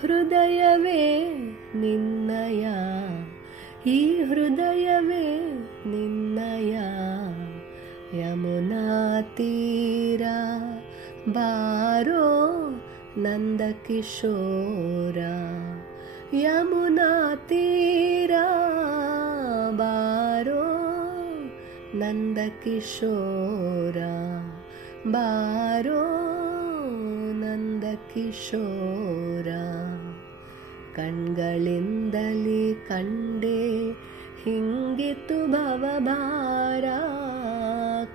ಹೃದಯವೇ ನಿನ್ನಯ, ಈ ಹೃದಯವೇ ನಿನ್ನಯ. ಯಮುನಾ ತೀರ ಬಾರೋ ನಂದ ಕಿಶೋರ, ಯಮುನಾ ತೀರ ಬಾರೋ ನಂದ ಕಿಶೋರ, ಬಾರೋ ನಂದ ಕಿಶೋರ. ಕಣ್ಗಳಿಂದಲಿ ಕಂಡೆ ಹಿಂಗಿತು ಭವಭಾರ,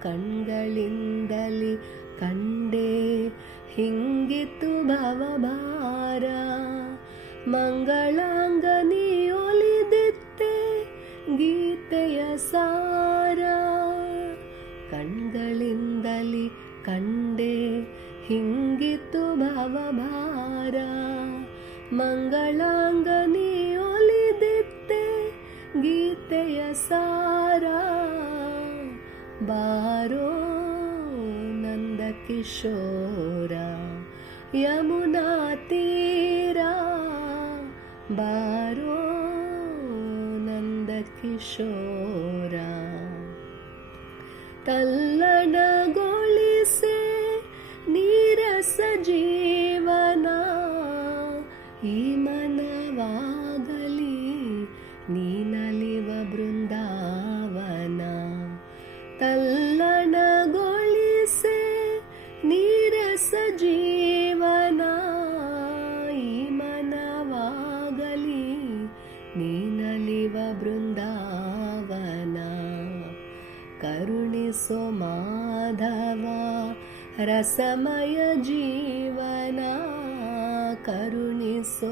ಕಣ್ಗಳಿಂದಲಿ ಕಂಡೆ ಹಿಂಗಿತು ಭವಭಾರ. ಮಂಗಳಾಂಗನಿ ಒಲಿದಿತ್ತೆ ಗೀತೆಯ ಸಾರ, ಕಣ್ಗಳಿಂದಲಿ ಕಂಡೆ ಹಿಂಗಿತು ಭವಭಾರ. ಮಂಗಳಾಂಗನಿ ಒಲಿದಿತ್ತೆ ಗೀತೆಯ ಸಾರ, ಬಾರೋ ನಂದ ಕಿಶೋರ, ಯಮುನಾ ತೀರ ಬಾರೋ ನಂದ ಕಿಶೋರ. ತಲ್ಲಣಗೊಳಿಸೆ ನೀರಸ ಜೀವನ, ಈ ಮನವಾಗಲಿ ನೀನಲಿವ ಬೃಂದಾವನ. ತಲ್ಲಣಗೊಳಿಸೆ ನೀರಸ ಜೀವನ, ಈ ಮನವಾಗಲಿ ನೀನಲಿವ ಬೃಂದಾವನ. ಕರುಣಿಸೋ ಮಾಧವ ರಸಮಯ ಜೀವನ, ಕರುಣಿಸೋ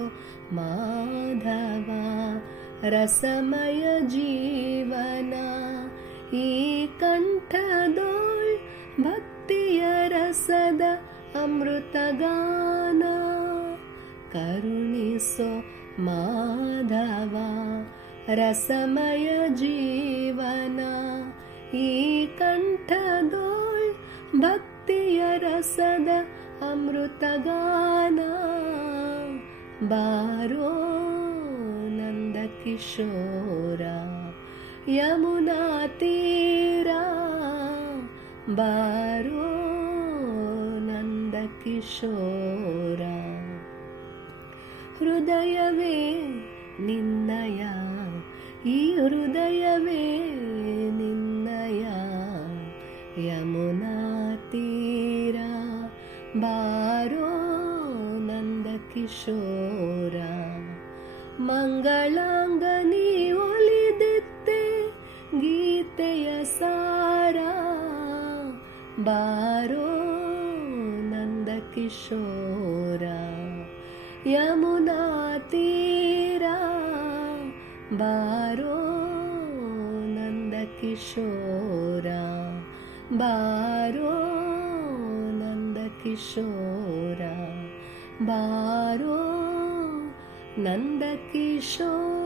ಮಾಧವ ರಸಮಯ ಜೀವನ. ಈ ಕಂಠದೋಳ್ ಭಕ್ತಿಯ ರಸದ ಅಮೃತಗಾನ, ಕರುಣಿಸೋ ಮಾಧವ ರಸಮಯ ಜೀವನ. ಈ ಕಂಠದೋಳ್ ಭಕ್ತಿಯ ರಸದ ಅಮೃತಗಾನ, ಬಾರೋ ನಂದ ಕಿಶೋರ, ಯಮುನಾ ತೀರ ಬಾರೋ ನಂದ ಕಿಶೋರ. ಹೃದಯವೇ ನಿನ್ನಯ, ಈ ಹೃದಯವೇ ನಿನ್ನಯ. ಯಮುನಾ ತೀರ ಬಾರೋ ನಂದ ಕಿಶೋರ. ಮಂಗಳಾಂಗನಿ ಒಲಿದಿತ್ತೆ ಗೀತೆಯ ಸಾರ, ಬಾರೋ ನಂದ ಕಿಶೋರ. ಯಮುನಾ ತೀರ ಬಾರೋ ನಂದ ಕಿಶೋರ, ಬಾರೋ ನಂದ ಕಿಶೋರ, ಬಾರೋ ನಂದ ಕಿಶೋರ.